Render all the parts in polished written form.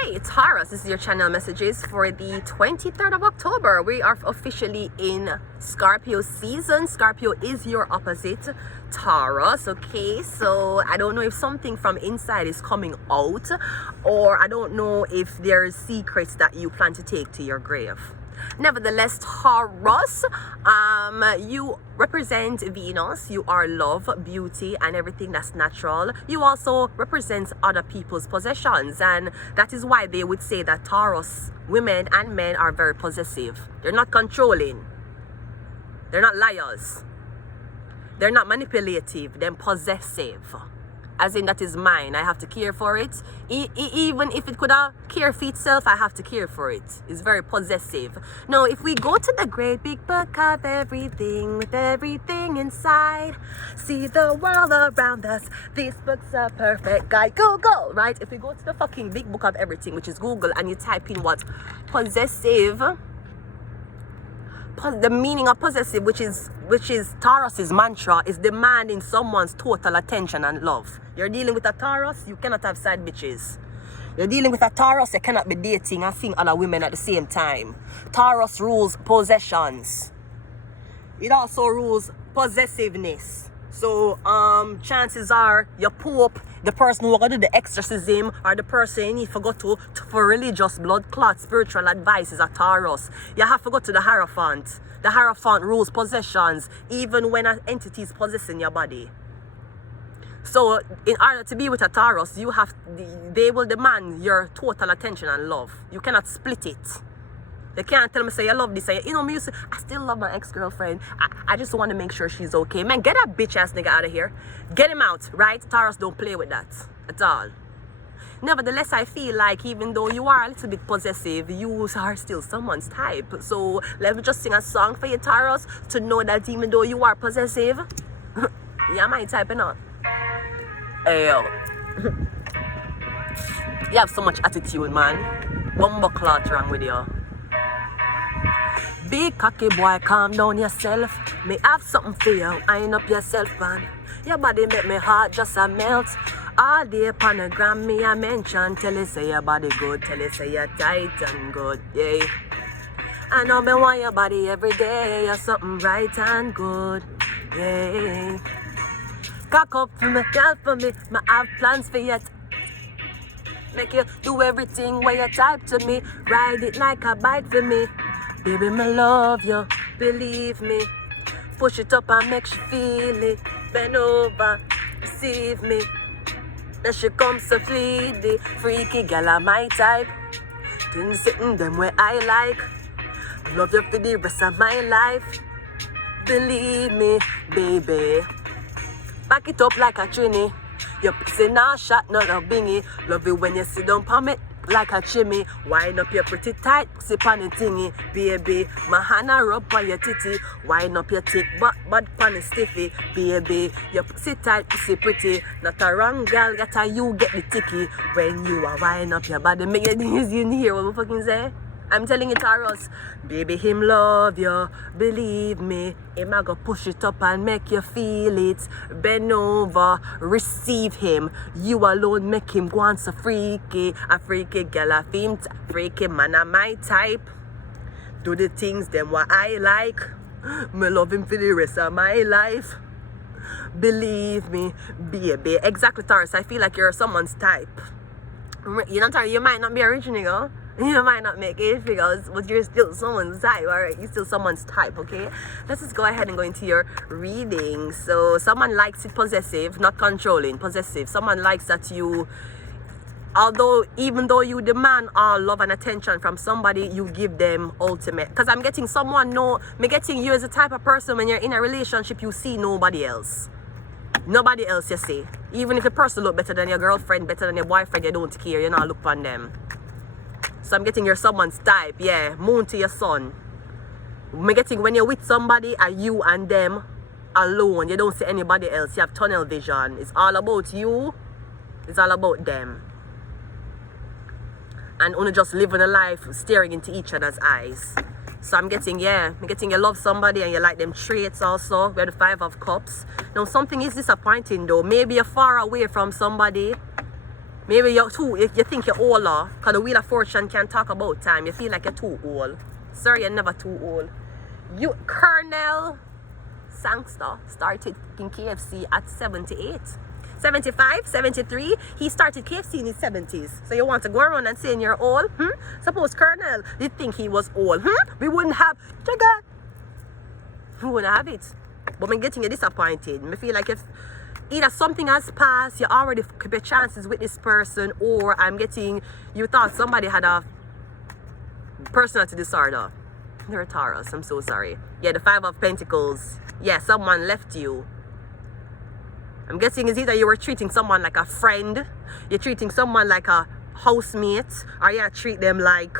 Hi, Taurus. This is your channel messages for the 23rd of October. We are officially in Scorpio season. Scorpio is your opposite, Taurus. Okay, so I don't know if something from inside is coming out, or I don't know if there's secrets that you plan to take to your grave. Nevertheless, Taurus, you represent Venus. You are love, beauty, and everything that's natural. You also represent other people's possessions, and that is why they would say that Taurus women and men are very possessive. They're not controlling. They're not liars. They're not manipulative. They're possessive. As in, that is mine. I have to care for it. Even if it could care for itself, I have to care for it. It's very possessive. Now, if we go to the great big book of everything, with everything inside, see the world around us, this book's a perfect guide. Google, right? If we go to the fucking big book of everything, which is Google, and you type in what? Possessive. The meaning of possessive, which is Taurus's mantra, is demanding someone's total attention and love. You're dealing with a Taurus, you cannot have side bitches. You're dealing with a Taurus, you cannot be dating and seeing other women at the same time. Taurus rules possessions. It also rules possessiveness. So chances are your Pope, the person who gonna do the exorcism, or the person you need to go to for religious blood clot spiritual advice is a Taurus. You have to go to the Hierophant. The Hierophant rules possessions, even when an entity is possessing your body. So in order to be with a Taurus, they will demand your total attention and love. You cannot split it. You can't tell me, say, I love this. You know, me, you say, I still love my ex-girlfriend. I just want to make sure she's okay. Man, get that bitch-ass nigga out of here. Get him out, right? Taurus don't play with that at all. Nevertheless, I feel like even though you are a little bit possessive, you are still someone's type. So let me just sing a song for you, Taurus, to know that even though you are possessive, you're my type, not. Hey, yo. You have so much attitude, man. Bumbo clot wrong with you. Big cocky boy, calm down yourself. Me have something for you, iron up yourself, man. Your body make me heart just a melt. All day upon a gram, me a mention. Tell you say your body good, tell you say you're tight and good, yeah. I know me want your body every day. You're something right and good, yeah. Cock up for me, girl for me. Me have plans for you. Make you do everything where you type to me. Ride it like a bike for me. Baby, me love you, believe me. Push it up and make you feel it. Bend over, receive me. Then she comes so fleety. Freaky girl are my type. Things sitting them where I like. Love you for the rest of my life. Believe me, baby. Back it up like a trini. Your pussy not shot, not a bingy. Love it when you sit down palm it like a chimney. Wind up your pretty tight pussy pan it thingy. Baby, my hand a rub on your titty. Wind up your thick butt pan it stiffy. Baby, your pussy tight, pussy pretty. Not a wrong girl, got a you get the ticky. When you are wind up your body, make it easy in here. What we fucking say? I'm telling you, Taurus, baby, him love you, believe me. Him a go push it up and make you feel it. Bend over, receive him. You alone make him go on so freaky. A freaky girl, a fame, freaky man, a my type. Do the things them what I like. Me love him for the rest of my life. Believe me, baby. Exactly, Taurus. I feel like you're someone's type. You know, Taurus, you might not be original, girl. You might not make it figures, but you're still someone's type, alright? You're still someone's type, okay? Let's just go ahead and go into your reading. So, someone likes it possessive, not controlling, possessive. Someone likes that you, even though you demand all love and attention from somebody, you give them ultimate. Because I'm getting getting you as a type of person when you're in a relationship, you see nobody else. Nobody else, you see. Even if the person look better than your girlfriend, better than your boyfriend, you don't care, you not look on them. So I'm getting you're someone's type, yeah. Moon to your sun. I'm getting when you're with somebody, are you and them alone. You don't see anybody else. You have tunnel vision. It's all about you. It's all about them. And only just living a life staring into each other's eyes. So I'm getting you love somebody and you like them traits also. We have the 5 of Cups. Now something is disappointing though. Maybe you're far away from somebody. Maybe you're too, you think you're older, because the Wheel of Fortune can talk about time. You feel like you're too old. Sorry, you're never too old. You, Colonel Sangster, started in KFC at 78. 75, 73, he started KFC in his 70s. So you want to go around and saying you're old? Suppose Colonel, you think he was old? We wouldn't have, we wouldn't have it. But I'm getting you disappointed. I feel like if either something has passed, you already keep your chances with this person, or I'm getting, you thought somebody had a personality disorder. You're a Taurus, I'm so sorry. Yeah, the 5 of Pentacles. Yeah, someone left you. I'm guessing it's either you were treating someone like a friend, you're treating someone like a housemate, or you treat them like...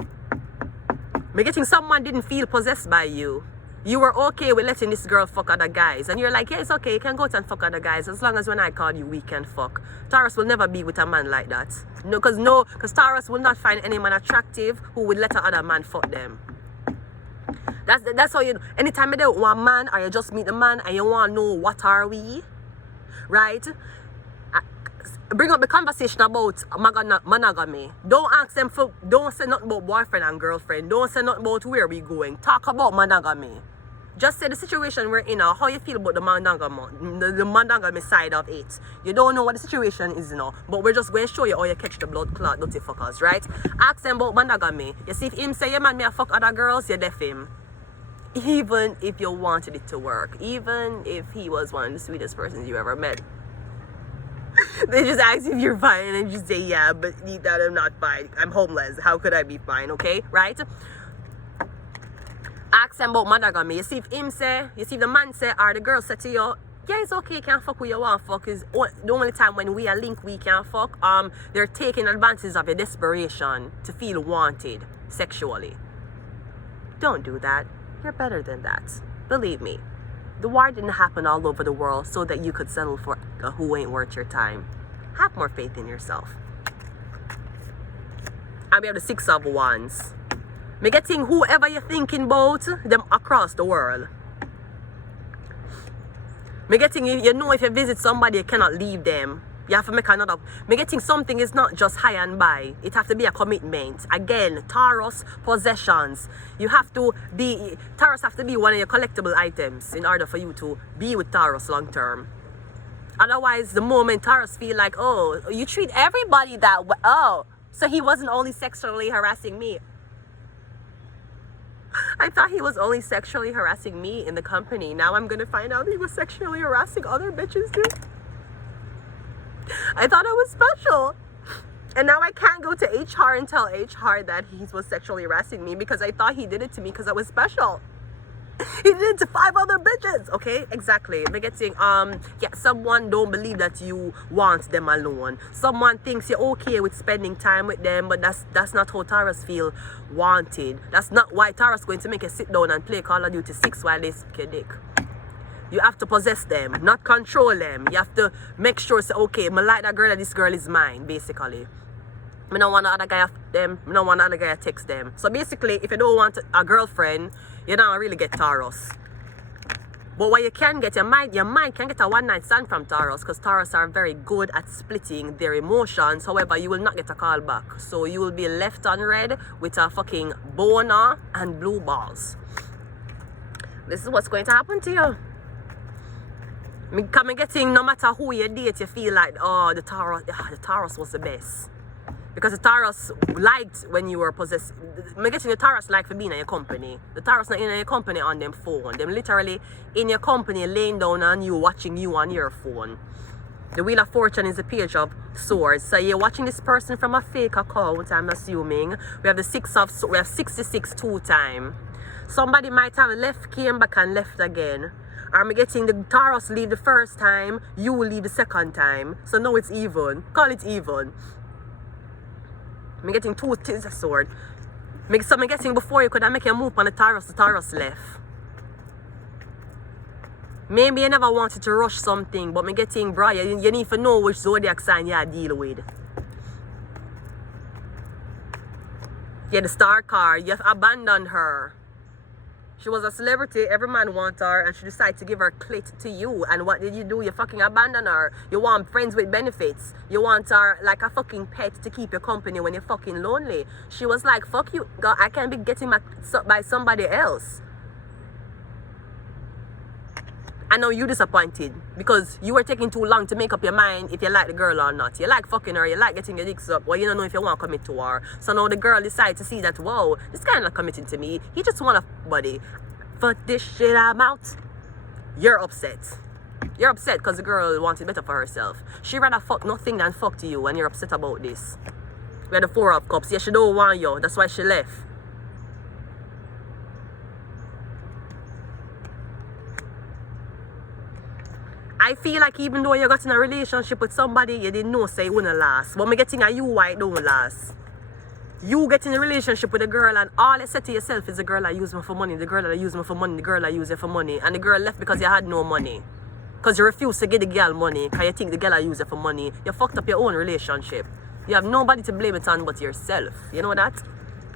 I'm getting someone didn't feel possessed by you. You were okay with letting this girl fuck other guys. And you're like, yeah, it's okay, you can go out and fuck other guys. As long as when I call you, we can fuck. Taurus will never be with a man like that. No, because Taurus will not find any man attractive who would let another man fuck them. That's how you, anytime you don't want a man, or you just meet a man and you want to know what are we, right? Bring up the conversation about monogamy. Don't ask them for, don't say nothing about boyfriend and girlfriend. Don't say nothing about where we going. Talk about monogamy. Just say the situation we're in, how you feel about the monogamy side of it. You don't know what the situation is, but we're just going to show you how you catch the blood clot, dirty fuckers, right? Ask them about monogamy. You see, if him say, yeah man, me a fuck other girls, you def him. Even if you wanted it to work. Even if he was one of the sweetest persons you ever met. They just ask if you're fine and you say, yeah, but deep down I'm not fine. I'm homeless. How could I be fine, okay? Right? Ask them about monogamy. You see if him say, you see if the man say, or the girl say to you, yeah, it's okay, you can fuck with you want fuck. Is the only time when we are linked, we can fuck. They're taking advantage of your desperation to feel wanted sexually. Don't do that. You're better than that. Believe me. The war didn't happen all over the world so that you could settle for who ain't worth your time. Have more faith in yourself. And we have the 6 of Wands. Me getting whoever you're thinking about, them across the world. Me getting, you know, if you visit somebody, you cannot leave them. You have to make another. Me getting something is not just high and by. It have to be a commitment. Again, Taurus, possessions. You have to be, Taurus have to be one of your collectible items in order for you to be with Taurus long term. Otherwise, the moment Taurus feel like, oh, you treat everybody that way. Oh, so he wasn't only sexually harassing me. I thought he was only sexually harassing me in the company. Now I'm going to find out he was sexually harassing other bitches too. I thought I was special. And now I can't go to HR and tell HR that he was sexually harassing me because I thought he did it to me because I was special. He did it to 5 other bitches. Okay, exactly. They're getting, yeah, someone don't believe that you want them alone. Someone thinks you're okay with spending time with them, but that's not how Taurus feel wanted. That's not why Taurus going to make you sit down and play Call of Duty 6 while they suck your dick. You have to possess them, not control them. You have to make sure, say, okay, I like that girl, and this girl is mine, basically. I don't want another guy after them. I don't want another guy to text them. So basically, if you don't want a girlfriend, you don't really get Taurus. But what you can get, your mind can get a one-night stand from Taurus, because Taurus are very good at splitting their emotions. However, you will not get a call back. So you will be left on red with a fucking boner and blue balls. This is what's going to happen to you. I'm getting, no matter who you date, you feel like, oh, the Taurus was the best. Because the Taurus liked when you were possessed. I'm getting the Taurus like for being in your company. The Taurus not in your company on them phone. Them literally in your company laying down on you, watching you on your phone. The Wheel of Fortune is a page of swords. So you're watching this person from a fake account, I'm assuming. We have the 6 of swords. We have 66 2 time. Somebody might have left, came back and left again. I'm getting the Taurus leave the first time, you will leave the second time. So now it's even. Call it even. I'm getting 2 of sword. So I'm getting before you could have make a move on the Taurus left. Maybe you never wanted to rush something, but I'm getting, bro, you need to know which zodiac sign you deal with. Yeah, the star card, you have abandoned her. She was a celebrity, every man want her, and she decided to give her clit to you. And what did you do? You fucking abandon her. You want friends with benefits. You want her like a fucking pet to keep you company when you're fucking lonely. She was like, fuck you, God, I can't be getting by somebody else. I know you disappointed because you were taking too long to make up your mind if you like the girl or not. You like fucking her, you like getting your dicks up, well, you don't know if you want to commit to her. So now the girl decides to see that, whoa, this guy not committing to me. He just want a buddy. Fuck this shit, I'm out. You're upset. You're upset because the girl wanted better for herself. She rather fuck nothing than fuck to you, and you're upset about this. We had the 4 of cups. Yeah, she don't want you. That's why she left. I feel like even though you got in a relationship with somebody, you didn't know say it wouldn't last. But me getting a you why it don't last. You get in a relationship with a girl and all you said to yourself is the girl I use me for money, the girl I use me for money, the girl I use it for money. And the girl left because you had no money. Because you refused to give the girl money because you think the girl I use it for money. You fucked up your own relationship. You have nobody to blame it on but yourself. You know that?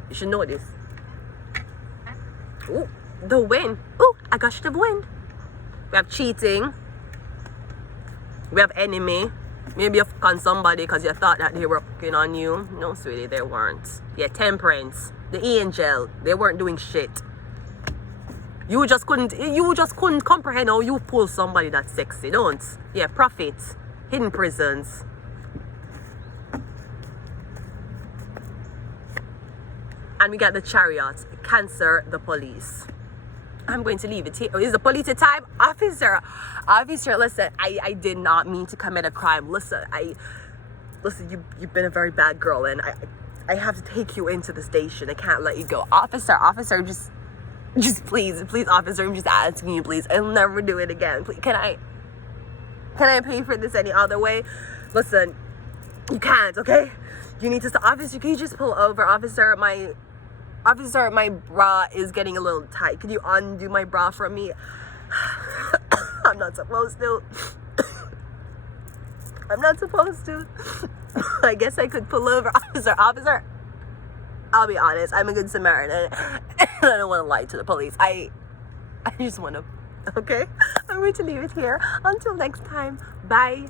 You should know this. Ooh, the wind. Ooh, I got the wind. We have cheating. We have enemy. Maybe you fuck on somebody because you thought that they were fucking on you. No, sweetie, they weren't. Yeah, temperance. The angel. They weren't doing shit. You just couldn't comprehend how you pull somebody that's sexy, don't? Yeah, profit. Hidden prisons. And we got the chariot. Cancer, the police. I'm going to leave it here. Is the police a time? Officer, listen, I did not mean to commit a crime. Listen, you've been a very bad girl, and I have to take you into the station. I can't let you go. Officer, just please, officer, I'm just asking you, please. I'll never do it again. Please, can I pay for this any other way? Listen, you can't, okay? You need to stop. Officer, can you just pull over? Officer, my bra is getting a little tight. Could you undo my bra from me? I'm not supposed to. I'm not supposed to. I guess I could pull over. Officer, I'll be honest. I'm a good Samaritan. I don't want to lie to the police. I just want to. Okay? I'm going to leave it here. Until next time. Bye.